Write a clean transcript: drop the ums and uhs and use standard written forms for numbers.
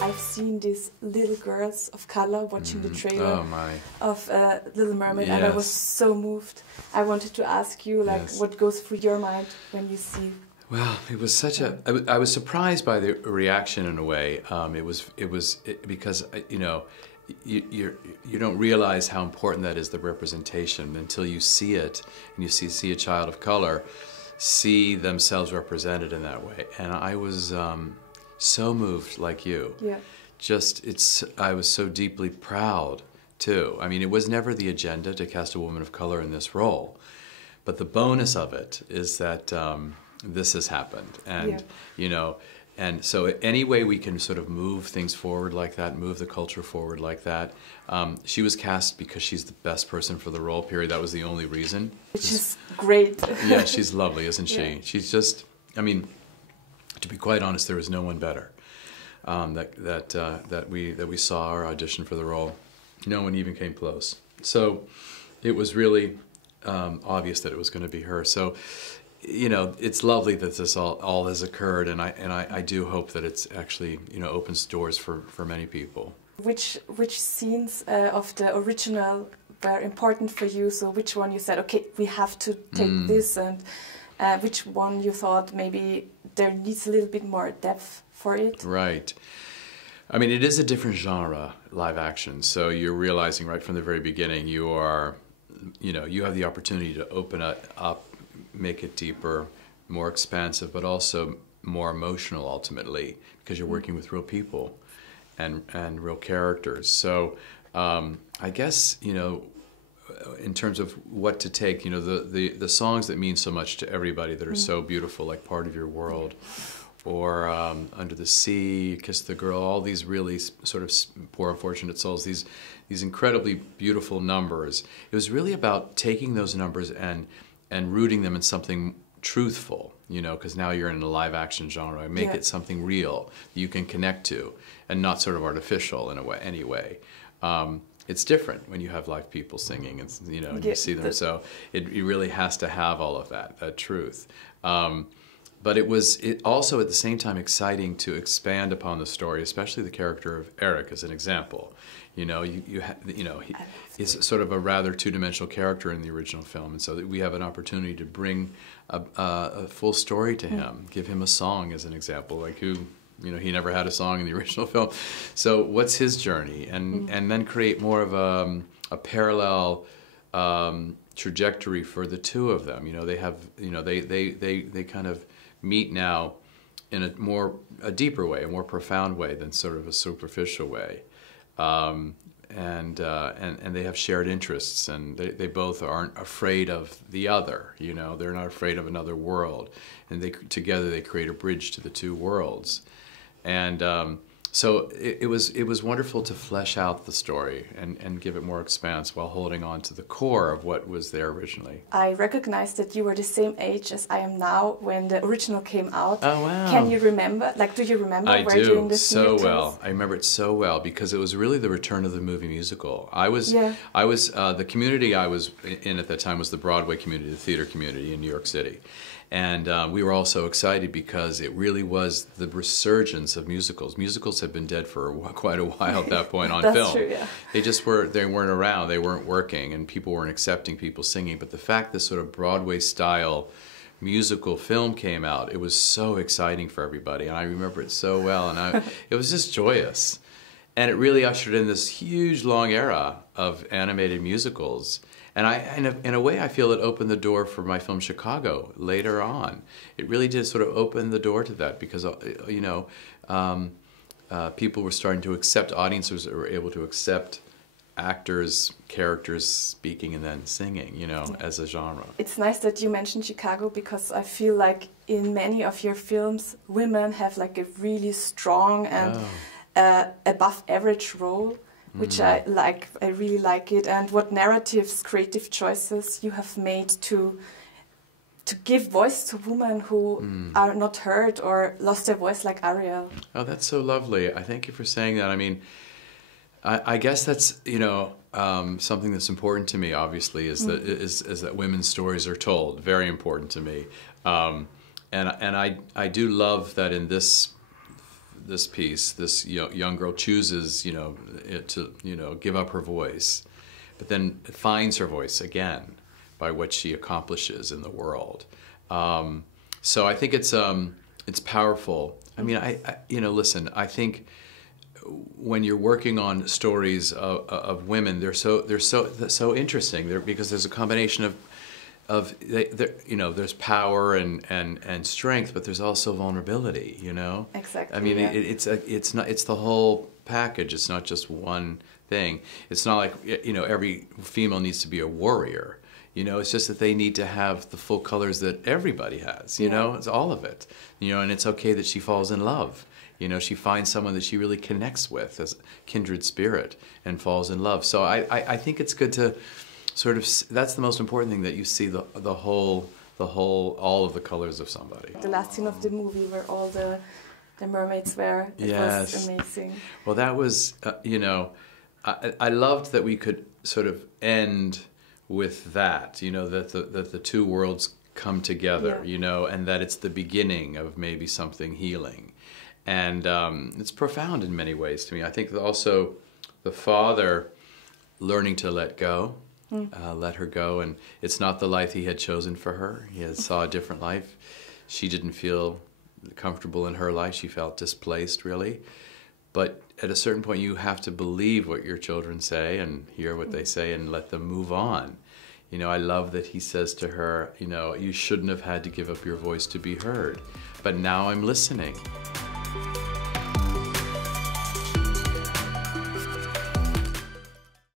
I've seen these little girls of color watching the trailer of Little Mermaid, and I was so moved. I wanted to ask you, like, what goes through your mind when you see? Well, it was such a. I was surprised by the reaction in a way. Because you know, you don't realize how important that is, the representation, until you see it and you see a child of color see themselves represented in that way. And I was so moved, like you. Yeah. I was so deeply proud too. I mean, it was never the agenda to cast a woman of color in this role, but the bonus of it is that this has happened, and you know. And so any way we can sort of move things forward like that, move the culture forward like that. She was cast because she's the best person for the role, period. That was the only reason. Which is great. Yeah, she's lovely, isn't she? Yeah. She's just, I mean, to be quite honest, there was no one better that we saw or auditioned for the role. No one even came close. So it was really obvious that it was going to be her. So, you know, it's lovely that this all has occurred, and I do hope that it's actually, you know, opens doors for many people. Which scenes of the original were important for you? So which one you said, okay, we have to take this, and which one you thought maybe there needs a little bit more depth for it? Right. I mean, it is a different genre, live action. So you're realizing right from the very beginning, you have the opportunity to open it up, make it deeper, more expansive, but also more emotional ultimately, because you're working with real people and real characters. So I guess, you know, in terms of what to take, you know, the songs that mean so much to everybody, that are so beautiful, like Part of Your World, or Under the Sea, Kiss the Girl, all these really sort of Poor Unfortunate Souls, these incredibly beautiful numbers. It was really about taking those numbers and rooting them in something truthful, you know, because now you're in a live action genre. Make it something real you can connect to, and not sort of artificial in a way. Anyway, it's different when you have live people singing, and you know, and you see them. So it really has to have all of that truth. But it was also at the same time exciting to expand upon the story, especially the character of Eric as an example. You know, he's sort of a rather two-dimensional character in the original film, and so we have an opportunity to bring a full story to him, give him a song as an example, like who, you know, he never had a song in the original film. So what's his journey, and then create more of a parallel trajectory for the two of them. You know, they have, you know, they kind of meet now in a deeper way, a more profound way than sort of a superficial way. And they have shared interests, and they both aren't afraid of the other. You know, they're not afraid of another world, and together they create a bridge to the two worlds. And so it was wonderful to flesh out the story and give it more expanse while holding on to the core of what was there originally. I recognized that you were the same age as I am now when the original came out. Oh, wow. Can you remember? Like, do you remember doing this so well. I remember it so well because it was really the return of the movie musical. I was the community I was in at that time was the Broadway community, the theater community in New York City. And we were all so excited because it really was the resurgence of musicals. Musicals had been dead for quite a while at that point on That's film. True, yeah. They weren't around, they weren't working, and people weren't accepting people singing. But the fact this sort of Broadway-style musical film came out, it was so exciting for everybody, and I remember it so well, and it was just joyous. And it really ushered in this huge, long era of animated musicals. And in a way, I feel it opened the door for my film Chicago later on. It really did sort of open the door to that because, you know, people were starting to accept, audiences were able to accept actors, characters speaking and then singing, you know, as a genre. It's nice that you mentioned Chicago because I feel like in many of your films, women have like a really strong and above average role. Which I like, I really like it, and what narratives, creative choices you have made to give voice to women who are not heard or lost their voice, like Arielle. Oh, that's so lovely. I thank you for saying that. I mean, I guess that's, you know, something that's important to me. Obviously, is that women's stories are told. Very important to me. I do love that in this piece, this young girl chooses to give up her voice, but then finds her voice again by what she accomplishes in the world. So I think it's powerful. I mean, listen, I think when you're working on stories of women, they're so interesting. Because there's a combination of there's power and strength, but there's also vulnerability. Exactly. I mean, it's the whole package. It's not just one thing. It's not like every female needs to be a warrior. It's just that they need to have the full colors that everybody has. It's all of it. And it's okay that she falls in love. She finds someone that she really connects with as kindred spirit and falls in love. So I think it's good to sort of, that's the most important thing, that you see the whole, all of the colors of somebody. The last scene of the movie where all the mermaids were, it was amazing. Well, that was, I loved that we could sort of end with that, that the two worlds come together, and that it's the beginning of maybe something healing. And it's profound in many ways to me. I think also the father learning to let go, let her go, and it's not the life he had chosen for her. He saw a different life. She didn't feel comfortable in her life. She felt displaced, really. But at a certain point, you have to believe what your children say and hear what they say and let them move on. I love that he says to her, you shouldn't have had to give up your voice to be heard, but now I'm listening.